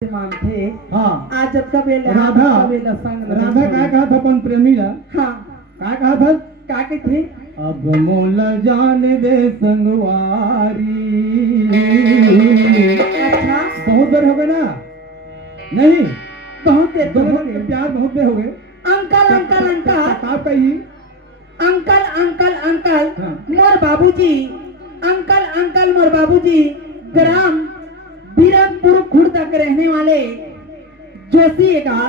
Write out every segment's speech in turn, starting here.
मान थे। हाँ आज जब का बेला राधा बेला संग राधा क्या कहा था अपन प्रेमी ला हाँ क्या कहा था का के थे अब मोल जान दे संगवारी। अच्छा बहुत देर हो गए ना नहीं बहुत देर तो दोनों हो के गए। प्यार बहुत देर हो गए। अंकल अंकल अंकल आप कही अंकल अंकल अंकल हाँ। मोर बाबूजी अंकल अंकल मोर बाबूजी ग्राम बीरनपुर खुर्द तक रहने वाले जोशी का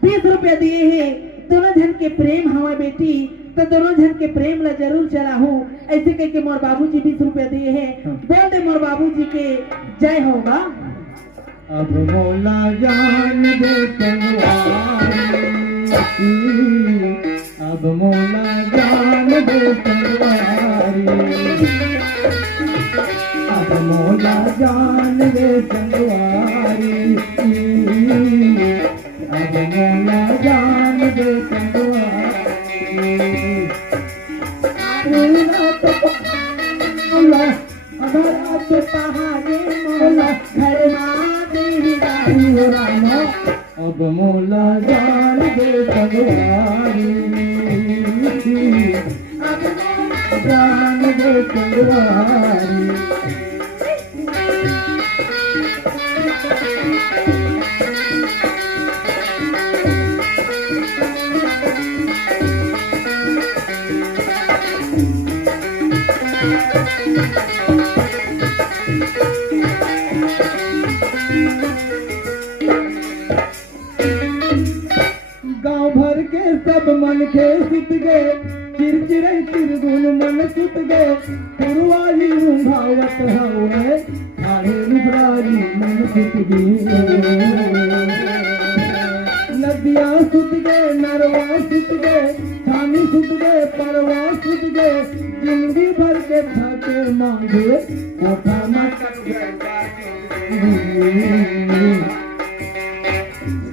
20 रुपया दिए हैं। दोनों जन के प्रेम हमारे बेटी तो दोनों जन के प्रेम ला जरूर चला हूँ ऐसे कह के मोर बाबूजी 20 रुपया दिए हैं। हाँ। बोल दे मोर बाबूजी के जय होगा। अब मोला जान दे संगवारी। अब मोला जान दे संगवारी। अब मोला जान दे संगवारी। अब मोला जान दे संगवारी। मौला हमारा तो पहाड़े मौला घर ना दे गाड़ी हो रामा। अब मोला जान दे संगवारी। अब जान दे संगवारी। गांव भर के सब मन के सुत गए चिरचिरे चिरगुन मन सुत गए पुरवाली रुंघावत हवे ठाणे रुबरारी मन सुत गए। नदियां सुत गए नरवा सुत गए छानी सुत गए परवा सुत गए जिंदगी भर के थके मांगे कोठा मटन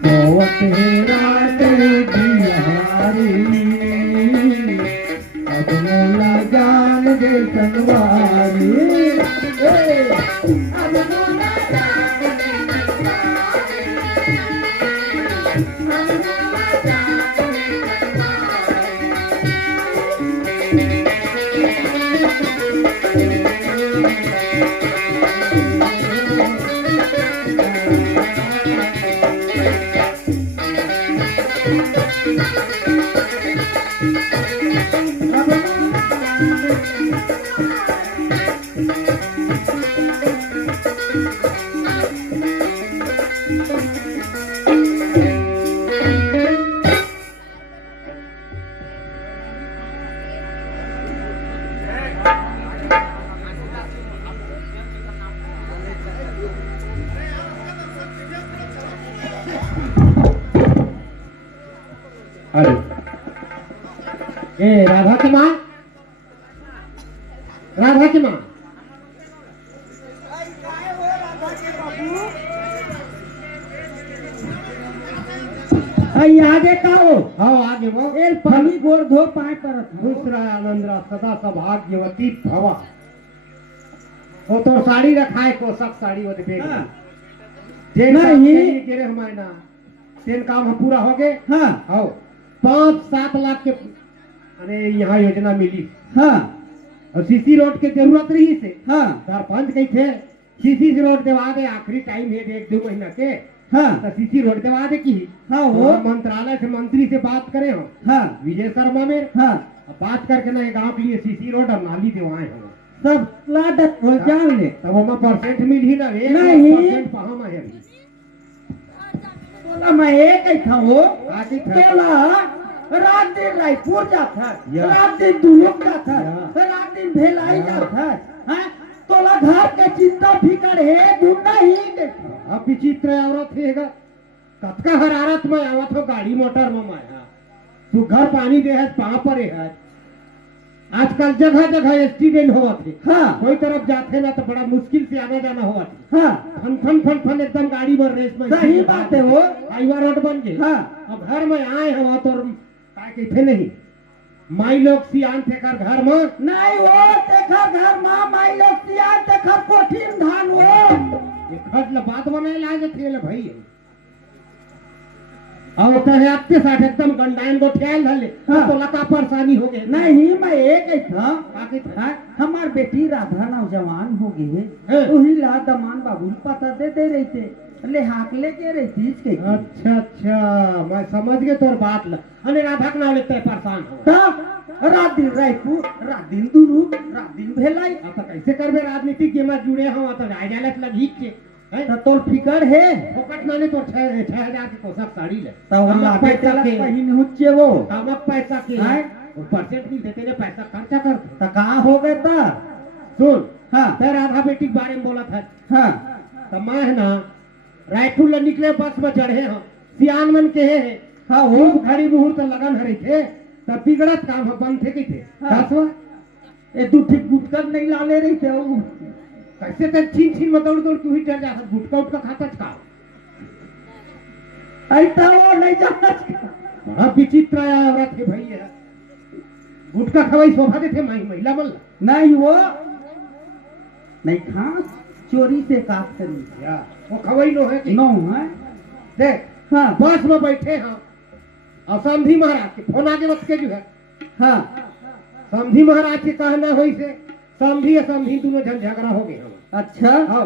सोवत है रात बिहारी। अब मोला जान दे संगवारी। अब मोला जान दे संगवारी। अब मोला जान दे अरे ए राधा की माँ राधा की माँ आगे का हो हाँ आगे वो एल फली गोर धो पाए पर दूसरा आनंदरा सदा सौभाग्यवती भवा। वो तो साड़ी रखा है कोसक साड़ी वो बेग हाँ। जे नहीं। गिरे हमारे ना तेन काम हम पूरा हो गए। हाँ हाँ 5-7 लाख के अरे यहाँ योजना मिली हाँ और सीसी रोड के जरूरत रही से हाँ सरपंच कही थे सीसी रोड देवा दे आखिरी टाइम है 1-2 महीना के हाँ तो सीसी रोड देवा दे की हाँ वो मंत्रालय से मंत्री से बात करे हो हाँ विजय शर्मा में हाँ अब बात करके ना गाँव के लिए सीसी रोड और नाली देवाए हम सब लाडत हो जान ले तब हमें परसेंट मिली ना रे नहीं। परसेंट पहाँ में है बोला मैं एक ही था वो आगे था। बोला रात दिन रायपुर जाता या। रात दिन दुलुक जाता या। रात दिन भेलाई या। जाता है तोला घर के चिंता फिकर है ढूंढना ही देखा। अब विचित्र औरत है कतका हरारत में आवत हो गाड़ी मोटर में माया तू घर पानी दे है पहाँ पर है आजकल जगह जगह एक्सीडेंट हुआ थे। हाँ कोई तरफ जाते ना तो बड़ा मुश्किल से आना जाना हुआ थे। हाँ फन फन फन फन एकदम गाड़ी में रेस में सही बात है वो हाईवा रोड बन गई। हाँ अब घर में आए हो तो काय कहते नहीं माई लोग सियान थे कर घर में नहीं वो देखा घर माँ माई लोग सिया देखा कोठिन धान वो खट ल बात बनाए लाज थे ले भाई अब कहे आपके साथ एकदम गंडाइन को ठेल धले हाँ। तो लता परेशानी हो गई नहीं मैं एक ही था बाकी था हाँ, हमार बेटी राधा नौजवान हो गई है हाँ। तो ही ला दमान बाबू पता दे रही थे ले हाक लेके रहती इसके अच्छा अच्छा मैं समझ गए तोर बात ल अने राधा के नाम लेते परेशान हो तब रात दिन रायपुर रात दिन दुरू रात दिन भेलाई अब तो कैसे करबे राजनीति के में जुड़े हम तो राय जालत लगी के हैं तो तोर फिकर है फोकट माने तो 6,000 की पोशाक साड़ी ले तो वो नमक लागे पैसा चला के कहीं हुच्चे वो नमक पैसा के हैं? और परसेंट नहीं देते ने पैसा खर्चा कर तो कहाँ हो गए ता सुन हाँ तेरे राधा बेटी के बारे में बोला था हाँ तो मैं है ना रायपुर ले निकले बस में चढ़े हम सियान मन के है हाँ वो वो घड़ी मुहूर्त लगन हरे थे तब बिगड़त काम हम बंद थे की थे हाँ। दसवा ये तू ठीक गुटकर नहीं ला ले रही थे वो कैसे तो छीन छीन में दौड़ दौड़ तू ही डर जाता गुटका उटका खाता था ऐसा वो नहीं जाना बड़ा विचित्र आया औरत है भैया गुटका खवाई शोभा देते महिला मल्ला नहीं वो नहीं खा चोरी से काट करी या वो खवाई नो है कि नो है देख हाँ बस में बैठे हैं और समधी महाराज के फोन आगे वक्त के जो है हाँ समधी महाराज के कहना हुई से समधी और समधी दोनों झन झगड़ा हो गए हम अच्छा हाँ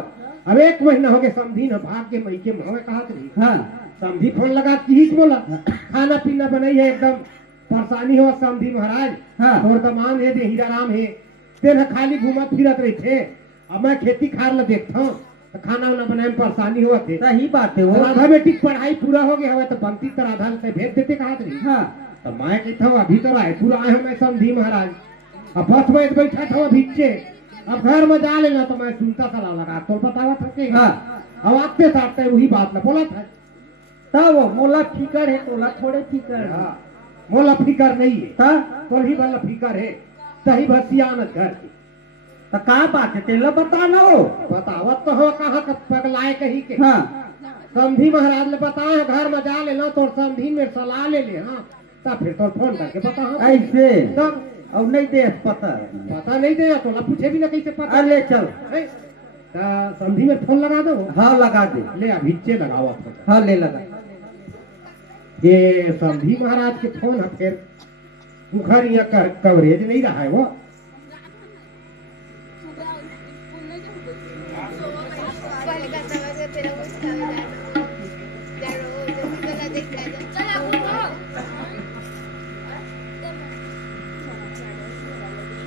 अब 1 महीना हो गए समधी न भाग के मई के मवे कहा रही हाँ समधी फोन लगा की बोला खाना पीना बनाई है एकदम परेशानी हो समधी महाराज हाँ। और दमान है दे हीरा राम है तेन खाली घूमत फिरत रही थे अब मैं खेती खार ल देखता हूँ तो खाना वाना बनाए में परेशानी हुआ थे सही बात है वो राधा बेटी की पढ़ाई पूरा हो गया हवे तो बनती तो राधा से भेज देते कहा रही हाँ तो मैं कहता हूँ अभी तो रायपुर आए हैं मैं समधी महाराज अब बस में बैठा था भीचे अब घर में जा लेना तो मैं सुनता सलाह लगा तो बतावा था कि हाँ अब आपके साथ वही बात ना बोला था तब वो मोला फिकर है तोला थोड़े फिकर है हाँ, मोला फिकर नहीं है हाँ तो ही वाला फिकर है सही भसियानत घर की तो का बात है तेला बता ना हो बतावत तो हो कहाँ का पगलाए कहीं के हाँ समधी महाराज ने बताया घर में जा लेना तो समधी में सलाह ले ले हाँ तब फिर तो फोन करके बता ऐसे तब अब नहीं दे पता पता नहीं दे तो पूछे भी ना कैसे पता अरे चल है? तो समधी में फोन लगा दो हाँ लगा दे ले अभिचे लगाओ फोन हाँ ले लगा ये समधी महाराज के फोन है फिर मुखर यहाँ कर कवरेज नहीं रहा है वो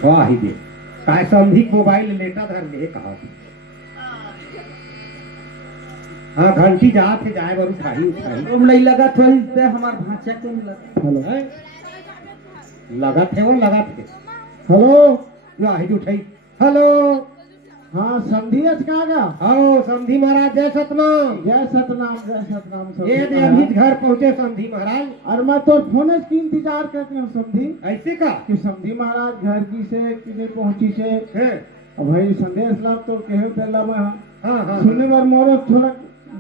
वाह ही दे काय समधी मोबाइल लेटा धर ले कहा हाँ घंटी जा थे जाए बर उठाई तुम नहीं लगा थोड़ी पे हमार भांचा के नहीं लगा हेलो लगा थे वो लगा थे हेलो वाहिद उठाई हेलो हाँ समझी का आओ समधी महाराज जय सतनाम जय सतनाम ये दे अभी घर पहुंचे समधी महाराज और मैं तो फोन की इंतजार करते हूँ समझी ऐसे का कि समझी महाराज घर की से कि नहीं पहुंची से है अब भाई संदेश लाभ तो कहे पहला मैं हाँ हाँ सुनने बार मोरो थोड़ा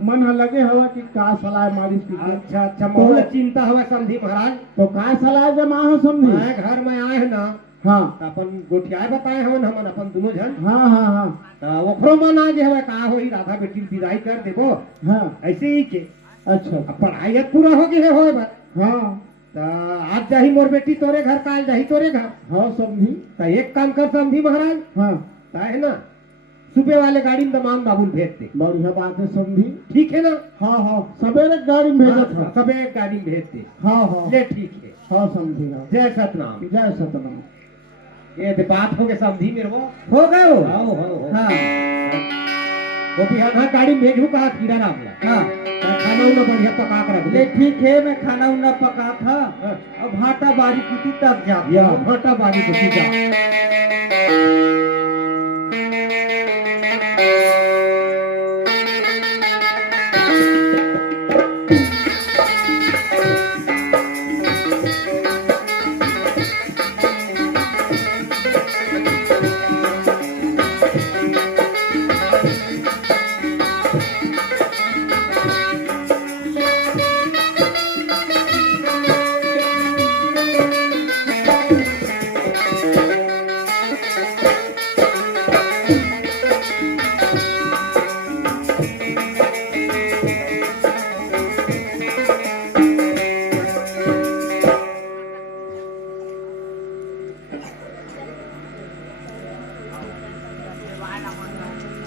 मन लगे हवा कि का सलाह मारी की अच्छा अच्छा बहुत चिंता हुआ समधी महाराज तो का सलाह जमा हो समझी मैं घर में आए हैं ना हाँ तो अपन गोठियाए बताए हो हमन अपन दोनों जन हाँ हाँ हाँ तो ओकरो मन आज हवे का होई राधा बेटी की विदाई कर देबो हाँ ऐसे ही के अच्छा अब पढ़ाई पूरा हो गए होए बा हाँ तो आज जाही मोर बेटी तोरे घर काल जाही तोरे घर हाँ समझी तो एक काम कर समधी महाराज हाँ तो है ना सुबह वाले गाड़ी में दमान बाबुल भेज दे बढ़िया बात है समझी ठीक है ना हाँ हाँ सवेरे गाड़ी में भेजा था सब एक गाड़ी में भेज दे हाँ हाँ ये ठीक है हाँ समझी हाँ जय सतनाम जय सतनाम ये तो बात हो गए समझी मेरे को हो गए वो हो हाँ वो भी हाँ गाड़ी में भेजू कहा खीरा राम हाँ खाना उन्हें बढ़िया पका कर रख ले ठीक है मैं खाना उना पका था हाँ। अब भाटा बारी कुटी तब जा या फटा बाड़ी को सीधा